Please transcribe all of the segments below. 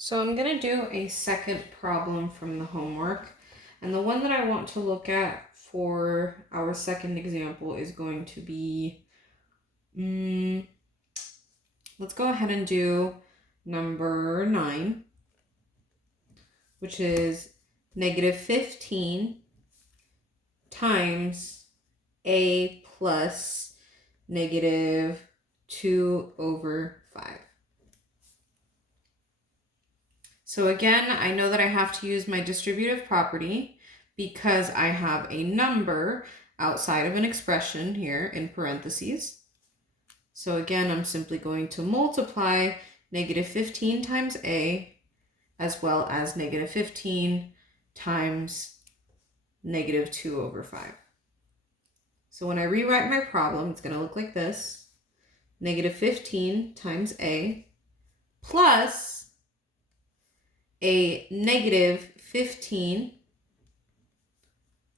So I'm going to do a second problem from the homework. And the one that I want to look at for our second example is going to be, let's go ahead and do number 9, which is negative 15 times a plus negative 2 over 5. So again, I know that I have to use my distributive property because I have a number outside of an expression here in parentheses. So again, I'm simply going to multiply negative 15 times a as well as negative 15 times negative 2 over 5. So when I rewrite my problem, it's going to look like this. Negative 15 times a plus a negative 15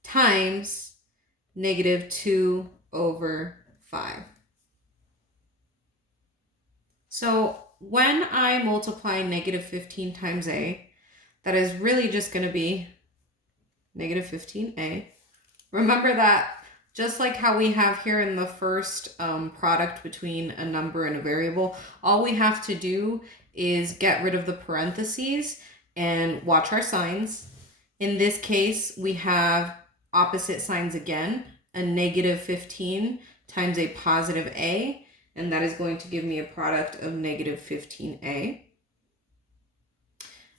times negative 2 over 5. So when I multiply negative 15 times a, that is really just going to be negative 15a. Remember that just like how we have here in the first product between a number and a variable, all we have to do is get rid of the parentheses and watch our signs. In this case, we have opposite signs again, a negative 15 times a positive a, and that is going to give me a product of negative 15a.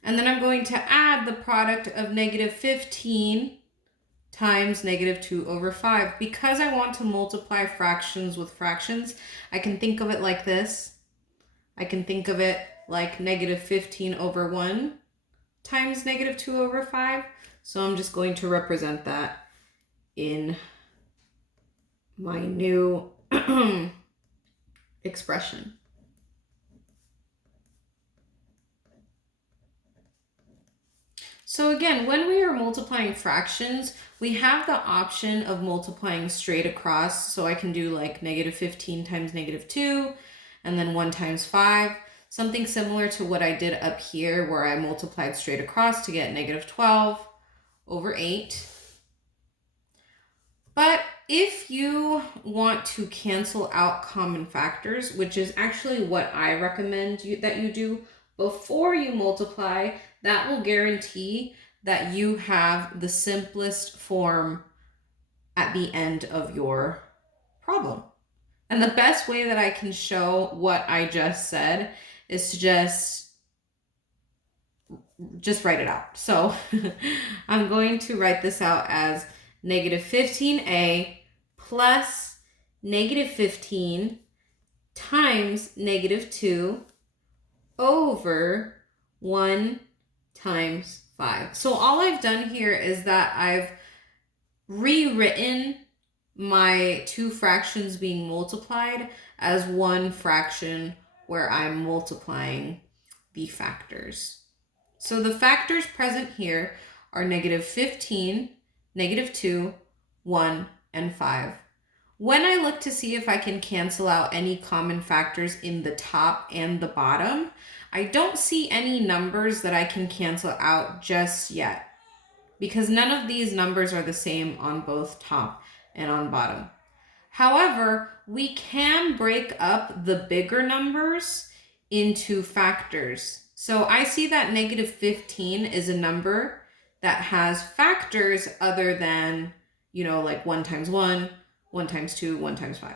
And then I'm going to add the product of negative 15 times negative 2 over 5. Because I want to multiply fractions with fractions, I can think of it like this. I can think of it like negative 15 over 1 times negative 2 over 5. So I'm just going to represent that in my new expression. So again, when we are multiplying fractions, we have the option of multiplying straight across. So I can do like negative 15 times negative 2, and then 1 times 5. Something similar to what I did up here where I multiplied straight across to get negative 12 over 8. But if you want to cancel out common factors, which is actually what I recommend that you do before you multiply, that will guarantee that you have the simplest form at the end of your problem. And the best way that I can show what I just said is to just write it out. So I'm going to write this out as negative 15a plus negative 15 times negative 2 over 1 times 5. So all I've done here is that I've rewritten my two fractions being multiplied as one fraction where I'm multiplying the factors. So the factors present here are negative 15, negative 2, 1, and 5. When I look to see if I can cancel out any common factors in the top and the bottom, I don't see any numbers that I can cancel out just yet, because none of these numbers are the same on both top and on bottom. However, we can break up the bigger numbers into factors. So I see that negative 15 is a number that has factors other than, like 1 times 1, 1 times 2, 1 times 5.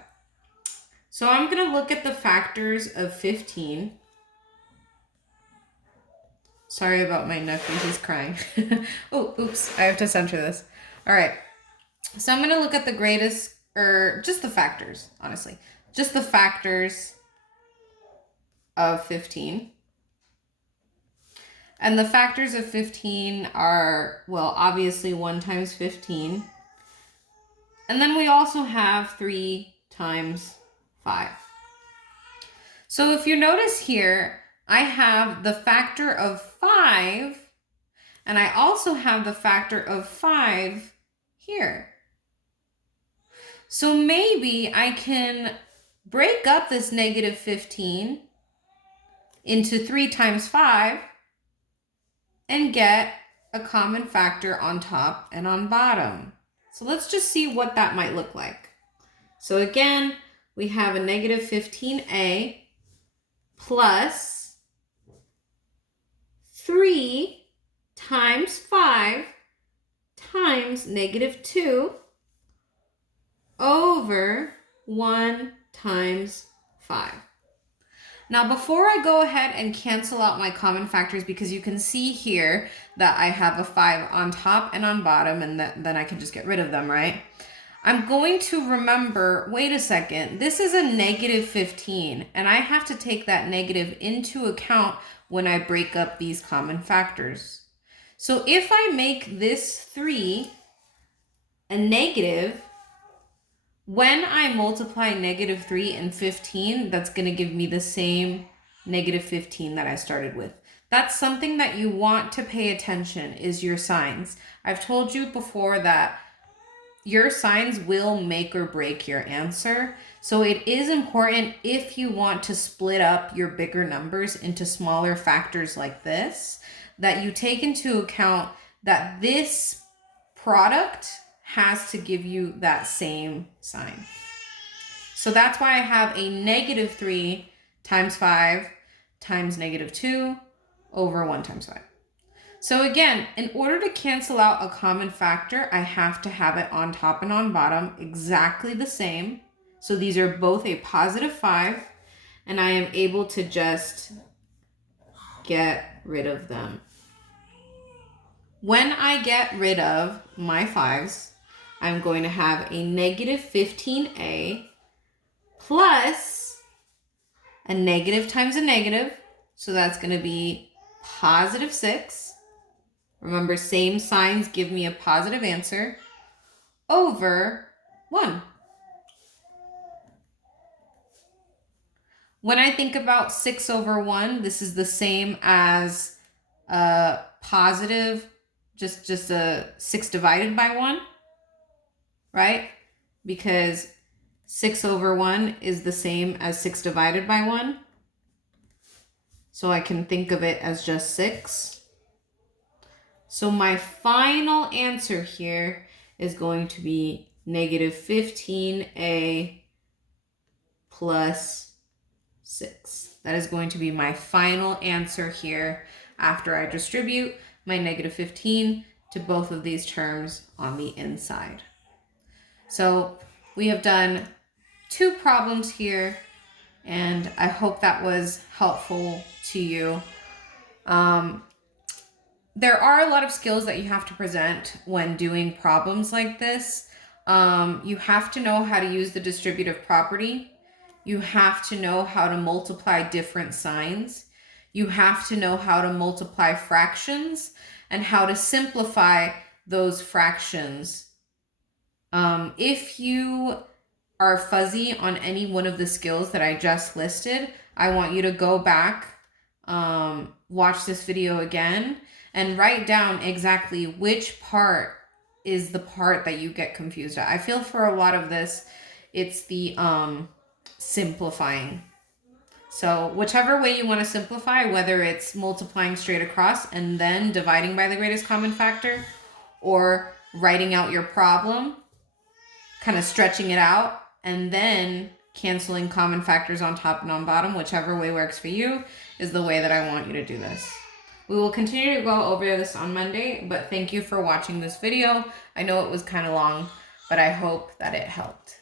So I'm going to look at the factors of 15. Sorry about my nephew, he's crying. Oh, oops, I have to center this. All right, so I'm going to look at the greatest, or just the factors, honestly. Just the factors of 15. And the factors of 15 are, well, obviously 1 times 15. And then we also have 3 times 5. So if you notice here, I have the factor of 5, and I also have the factor of 5 here. So maybe I can break up this negative 15 into 3 times 5 and get a common factor on top and on bottom. So let's just see what that might look like. So again, we have a negative 15a plus 3 times 5 times negative 2 over 1 times 5. Now, before I go ahead and cancel out my common factors, because you can see here that I have a 5 on top and on bottom, and then I can just get rid of them, right? I'm going to remember, wait a second, this is a negative 15, and I have to take that negative into account when I break up these common factors. So if I make this 3 a negative, when I multiply negative 3 and 15, that's going to give me the same negative 15 that I started with. That's something that you want to pay attention, is your signs. I've told you before that your signs will make or break your answer. So it is important, if you want to split up your bigger numbers into smaller factors like this, that you take into account that this product has to give you that same sign. So that's why I have a negative 3 times 5 times negative 2 over 1 times 5. So again, in order to cancel out a common factor, I have to have it on top and on bottom exactly the same. So these are both a positive 5, and I am able to just get rid of them. When I get rid of my 5s, I'm going to have a negative 15a plus a negative times a negative. So that's going to be positive 6. Remember, same signs give me a positive answer over 1. When I think about 6 over 1, this is the same as a positive, just a 6 divided by 1, right? Because 6 over 1 is the same as 6 divided by 1. So I can think of it as just 6. So my final answer here is going to be negative 15a plus 6. That is going to be my final answer here after I distribute my negative 15 to both of these terms on the inside. So we have done 2 problems here, and I hope that was helpful to you. There are a lot of skills that you have to present when doing problems like this. You have to know how to use the distributive property. You have to know how to multiply different signs. You have to know how to multiply fractions and how to simplify those fractions. If you are fuzzy on any one of the skills that I just listed, I want you to go back, watch this video again, and write down exactly which part is the part that you get confused at. I feel for a lot of this, it's the simplifying. So whichever way you want to simplify, whether it's multiplying straight across and then dividing by the greatest common factor, or writing out your problem, kind of stretching it out, and then canceling common factors on top and on bottom, whichever way works for you, is the way that I want you to do this. We will continue to go over this on Monday, but thank you for watching this video. I know it was kind of long, but I hope that it helped.